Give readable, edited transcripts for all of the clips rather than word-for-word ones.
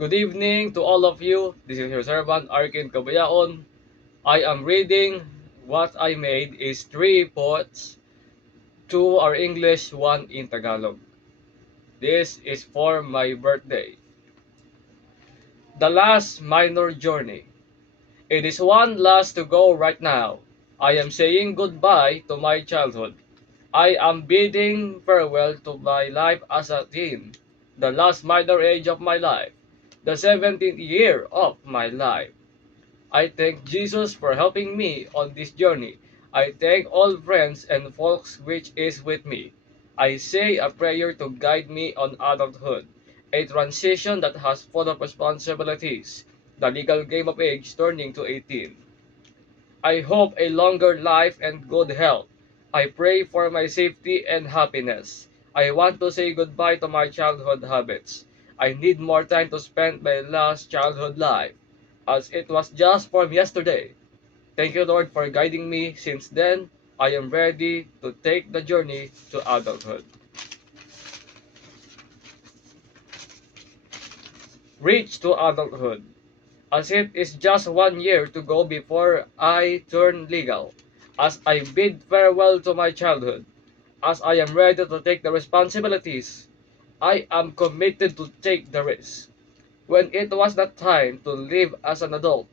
Good evening to all of you. This is your servant Arkin Cabayaon. I am reading what I made is 3 poets, 2 are English, 1 in Tagalog. This is for my birthday. The last minor journey. It is one last to go right now. I am saying goodbye to my childhood. I am bidding farewell to my life as a teen, the last minor age of my life, the 17th year of my life. I thank Jesus for helping me on this journey. I thank all friends and folks which is with me. I say a prayer to guide me on adulthood, a transition that has full of responsibilities, the legal game of age turning to 18. I hope a longer life and good health. I pray for my safety and happiness. I want to say goodbye to my childhood habits. I need more time to spend my last childhood life, as it was just from yesterday. Thank you, Lord, for guiding me. Since then, I am ready to take the journey to adulthood. Reach to adulthood. As it is just 1 year to go before I turn legal, as I bid farewell to my childhood, as I am ready to take the responsibilities, I am committed to take the risk. When it was that time to live as an adult,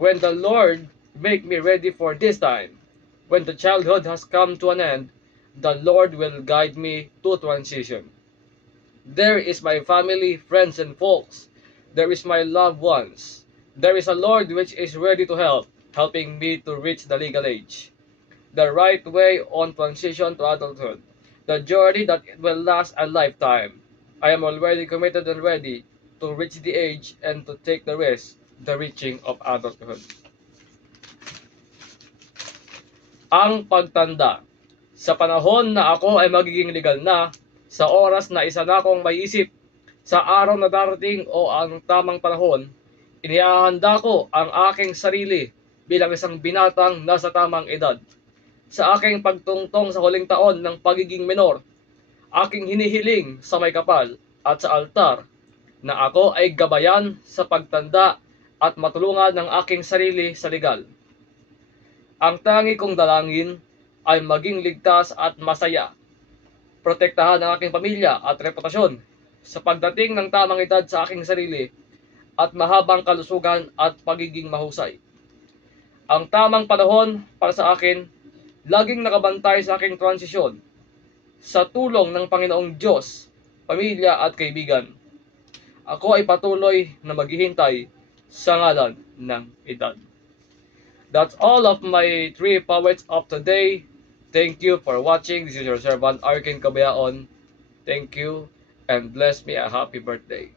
when the Lord make me ready for this time, when the childhood has come to an end, the Lord will guide me to transition. There is my family, friends, and folks. There is my loved ones. There is a Lord which is ready to help, helping me to reach the legal age. The right way on transition to adulthood. The journey that it will last a lifetime. I am already committed and ready to reach the age and to take the risk, the reaching of adulthood. Ang pagtanda. Sa panahon na ako ay magiging legal na, sa oras na isa na akong may isip, sa araw na darating o ang tamang panahon, inihahanda ko ang aking sarili bilang isang binatang nasa tamang edad. Sa aking pagtungtong sa huling taon ng pagiging menor, aking hinihiling sa may kapal at sa altar na ako ay gabayan sa pagtanda at matulungan ng aking sarili sa legal. Ang tangi kong dalangin ay maging ligtas at masaya, protektahan ang aking pamilya at reputasyon sa pagdating ng tamang edad sa aking sarili at mahabang kalusugan at pagiging mahusay. Ang tamang panahon para sa akin, laging nakabantay sa aking transisyon sa tulong ng Panginoong Diyos, pamilya at kaibigan. Ako ay patuloy na maghihintay sa ngalan ng edad. That's all of my 3 poets of today. Thank you for watching. This is your servant Arkin Cabayaon. Thank you and bless me a happy birthday.